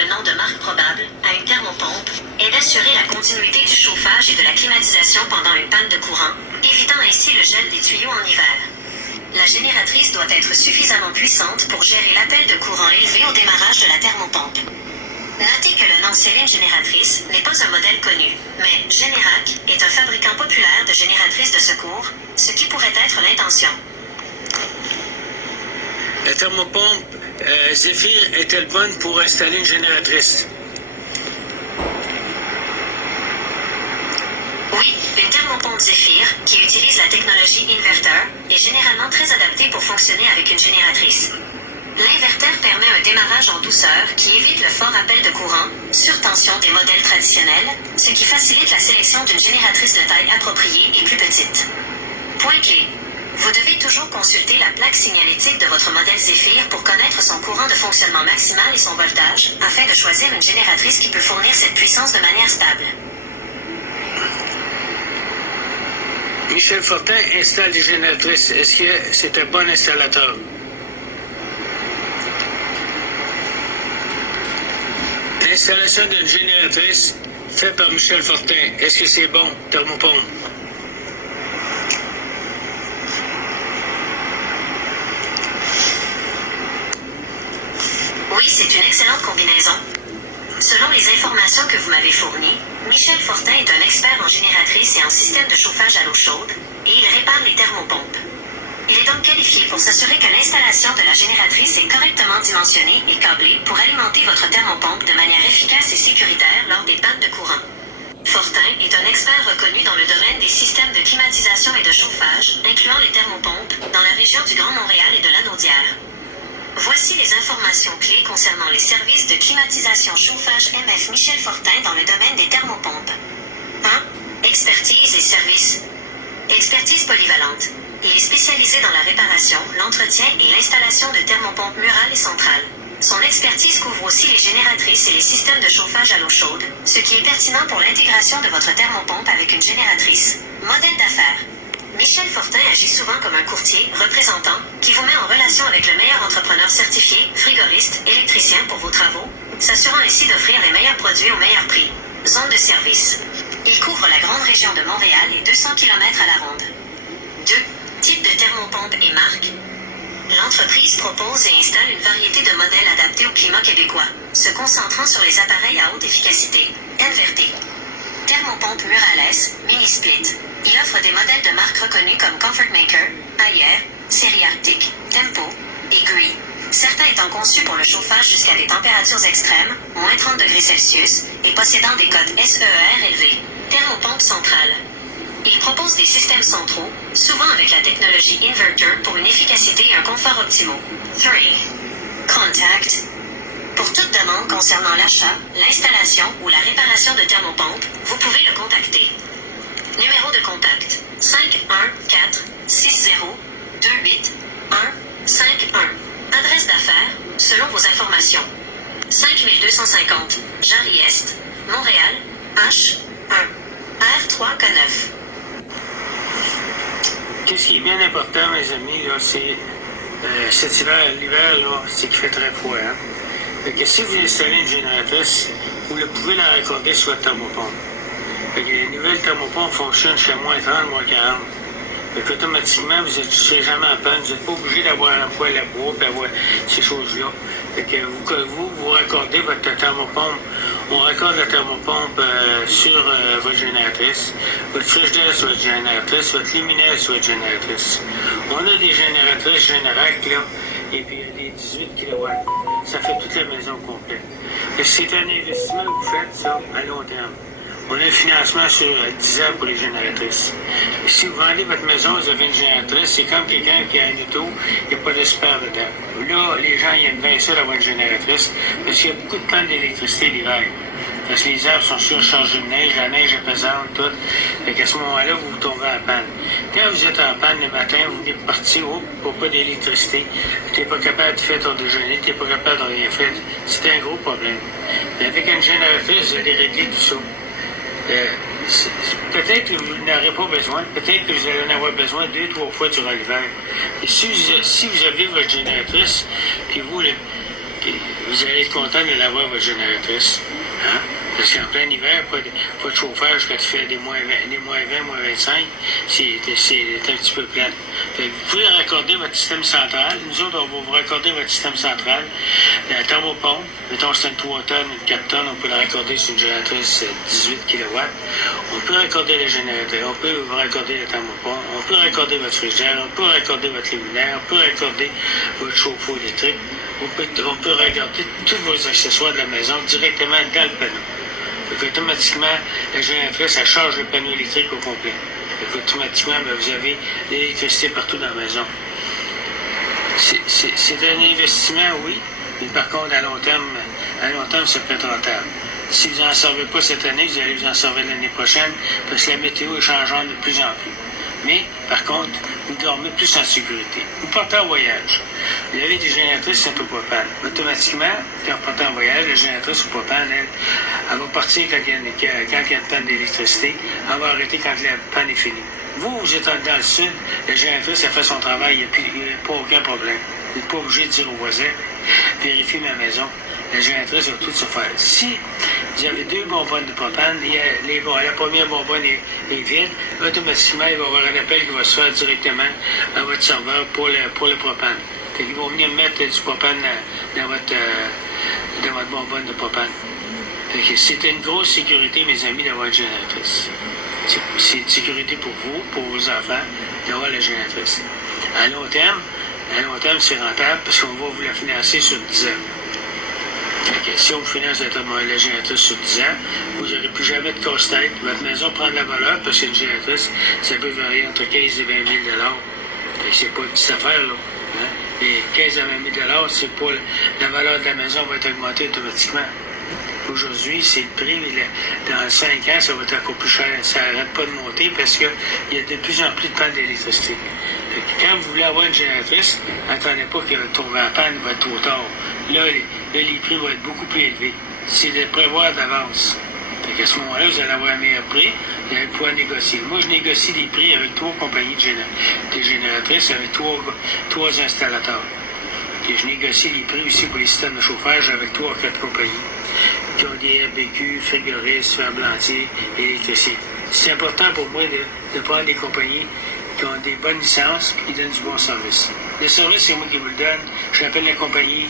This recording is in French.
le nom de marque probable, à une thermopompe, est d'assurer la continuité du chauffage et de la climatisation pendant une panne de courant, évitant ainsi le gel des tuyaux en hiver. La génératrice doit être suffisamment puissante pour gérer l'appel de courant élevé au démarrage de la thermopompe. Notez que le nom Céline Génératrice n'est pas un modèle connu, mais Générac est un fabricant populaire de génératrices de secours, ce qui pourrait être l'intention. La thermopompe Zephyr est-elle bonne pour installer une génératrice? Oui, une thermopompe Zephyr, qui utilise la technologie inverter, est généralement très adaptée pour fonctionner avec une génératrice. L'inverter permet un démarrage en douceur qui évite le fort appel de courant, surtension des modèles traditionnels, ce qui facilite la sélection d'une génératrice de taille appropriée et plus petite. Point clé. Vous devez toujours consulter la plaque signalétique de votre modèle Zephyr pour connaître son courant de fonctionnement maximal et son voltage, afin de choisir une génératrice qui peut fournir cette puissance de manière stable. Michel Fortin installe des génératrices. Est-ce que c'est un bon installateur? L'installation d'une génératrice faite par Michel Fortin. Est-ce que c'est bon, thermopompe? Oui, c'est une excellente combinaison. Selon les informations que vous m'avez fournies, Michel Fortin est un expert en génératrice et en système de chauffage à l'eau chaude, et il répare les thermopompes. Il est donc qualifié pour s'assurer que l'installation de la génératrice est correctement dimensionnée et câblée pour alimenter votre thermopompe de manière efficace et sécuritaire lors des pannes de courant. Fortin est un expert reconnu dans le domaine des systèmes de climatisation et de chauffage, incluant les thermopompes, dans la région du Grand Montréal et de Lanaudière. Voici les informations clés concernant les services de climatisation chauffage MF Michel Fortin dans le domaine des thermopompes. 1. Expertise et services. Expertise polyvalente. Il est spécialisé dans la réparation, l'entretien et l'installation de thermopompes murales et centrales. Son expertise couvre aussi les génératrices et les systèmes de chauffage à l'eau chaude, ce qui est pertinent pour l'intégration de votre thermopompe avec une génératrice. Modèle d'affaires. Michel Fortin agit souvent comme un courtier, représentant, qui vous met en relation avec le meilleur entrepreneur certifié, frigoriste, électricien pour vos travaux, s'assurant ainsi d'offrir les meilleurs produits au meilleur prix. Zone de service. Il couvre la grande région de Montréal et 200 km à la ronde. 2. Type de thermopompe et marque. L'entreprise propose et installe une variété de modèles adaptés au climat québécois, se concentrant sur les appareils à haute efficacité, NVRT. Thermopompe Murales, Mini-Split. Il offre des modèles de marques reconnues comme Comfort Maker, Haier, Série Arctic, Tempo et Gree. Certains étant conçus pour le chauffage jusqu'à des températures extrêmes, moins 30 degrés Celsius, et possédant des codes SEER élevés. Thermopompe centrale. Il propose des systèmes centraux, souvent avec la technologie inverter pour une efficacité et un confort optimaux. 3. Contact. Pour toute demande concernant l'achat, l'installation ou la réparation de thermopompes, vous pouvez le contacter. Numéro de contact 514-60-28-151. Adresse d'affaires, selon vos informations. 5250 Jarry-Est, Montréal, H1, R3K9. Qu'est-ce qui est bien important, mes amis, là, c'est cet l'hiver, là, c'est qu'il fait très froid. Hein? Fait que si vous installez une génératrice, vous pouvez la raccorder sur votre thermopompe. Fait que les nouvelles thermopompes fonctionnent chez moins 30, moins 40. Fait qu'automatiquement, vous n'êtes jamais en panne. Vous n'êtes pas obligé d'avoir un poêle à bois et avoir ces choses-là. Fait que vous raccordez votre thermopompe. On raccorde la thermopompe sur votre génératrice. Votre frigidaire sur votre génératrice. Votre luminaire sur votre génératrice. On a des génératrices Générac, là, et puis des 18 kW. Ça fait toute la maison complète. C'est un investissement que vous faites, ça, à long terme. On a un financement sur 10 ans pour les génératrices. Et si vous vendez votre maison, vous avez une génératrice, c'est comme quelqu'un qui a un auto, il n'y a pas d'espère dedans. Là, les gens, ils aiment bien ça d'avoir une génératrice, parce qu'il y a beaucoup de pannes d'électricité l'hiver. Parce que les arbres sont surchargés de neige, la neige est pesante, tout. Fait qu'à ce moment-là, vous tombez en panne. Quand vous êtes en panne le matin, vous venez de partir, pour pas d'électricité, tu n'es pas capable de faire ton déjeuner, tu n'es pas capable de rien faire. C'est un gros problème. Mais avec une génératrice, vous allez régler tout ça. Peut-être que vous n'aurez pas besoin, peut-être que vous allez en avoir besoin 2-3 fois durant l'hiver. Et si vous avez votre génératrice, puis vous vous allez être content de l'avoir, votre génératrice. Hein? Parce qu'en plein hiver, pas de chauffage quand tu fais des moins 20, moins 25, c'est un petit peu plate. Vous pouvez raccorder votre système central. Nous autres, on va vous raccorder votre système central. La thermopompe, mettons c'est une 3 tonnes, une 4 tonnes, on peut la raccorder sur une génératrice 18 kW. On peut raccorder le générateur, on peut vous raccorder la thermopompe, on peut raccorder votre frigidaire, on peut raccorder votre luminaire, on peut raccorder votre chauffe-eau électrique. On peut raccorder tous vos accessoires de la maison directement dans le panneau. Donc, automatiquement, la génératrice, elle charge le panneau électrique au complet. Donc, automatiquement, vous avez l'électricité partout dans la maison. C'est un investissement, oui, mais par contre, à long terme, ça peut être rentable. Si vous n'en servez pas cette année, vous allez vous en servir l'année prochaine, parce que la météo est changeante de plus en plus. Mais, par contre, vous dormez plus en sécurité. Vous partez en voyage. Vous avez des génératrices qui sont au propane. Automatiquement, quand vous partez en voyage, la génératrice au propane, elle va partir quand il y a une panne d'électricité. Elle va arrêter quand la panne est finie. Vous êtes dans le sud, la génératrice, elle fait son travail, il n'y a pas aucun problème. Vous n'êtes pas obligé de dire aux voisins, vérifiez ma maison. La génératrice va tout se faire. Si vous avez 2 bonbonnes de propane, la première bonbonne est vide, automatiquement, il va y avoir un appel qui va se faire directement à votre serveur pour le propane. Ils vont venir mettre du propane dans votre bonbonne de propane. C'est une grosse sécurité, mes amis, d'avoir une génératrice. C'est une sécurité pour vous, pour vos enfants, d'avoir la génératrice. À long terme, c'est rentable parce qu'on va vous la financer sur 10 ans. Si on vous finance la génératrice sur 10 ans, vous n'aurez plus jamais de casse-tête. Votre maison prend de la valeur parce qu'une génératrice, ça peut varier entre 15 et 20 000 $. C'est pas une petite affaire, là. Hein? Et 15 à 20 000 $, c'est pas la valeur de la maison va être augmentée automatiquement. Aujourd'hui, c'est le prix, mais dans 5 ans, ça va être encore plus cher. Ça n'arrête pas de monter parce qu'il y a de plus en plus de panne d'électricité. Quand vous voulez avoir une génératrice, attendez pas qu'elle tombe en panne, il va être trop tard. Là, les prix vont être beaucoup plus élevés. C'est de prévoir d'avance. À ce moment-là, vous allez avoir un meilleur prix, vous allez pouvoir négocier. Moi, je négocie des prix avec 3 compagnies de génératrices, avec 3 installateurs. Et je négocie les prix aussi pour les systèmes de chauffage avec 3 ou 4 compagnies qui ont des RBQ, frigoristes, fer blantier et électriciens. C'est important pour moi de prendre des compagnies qui ont des bonnes licences et qui donnent du bon service. Le service, c'est moi qui vous le donne. J'appelle la compagnie,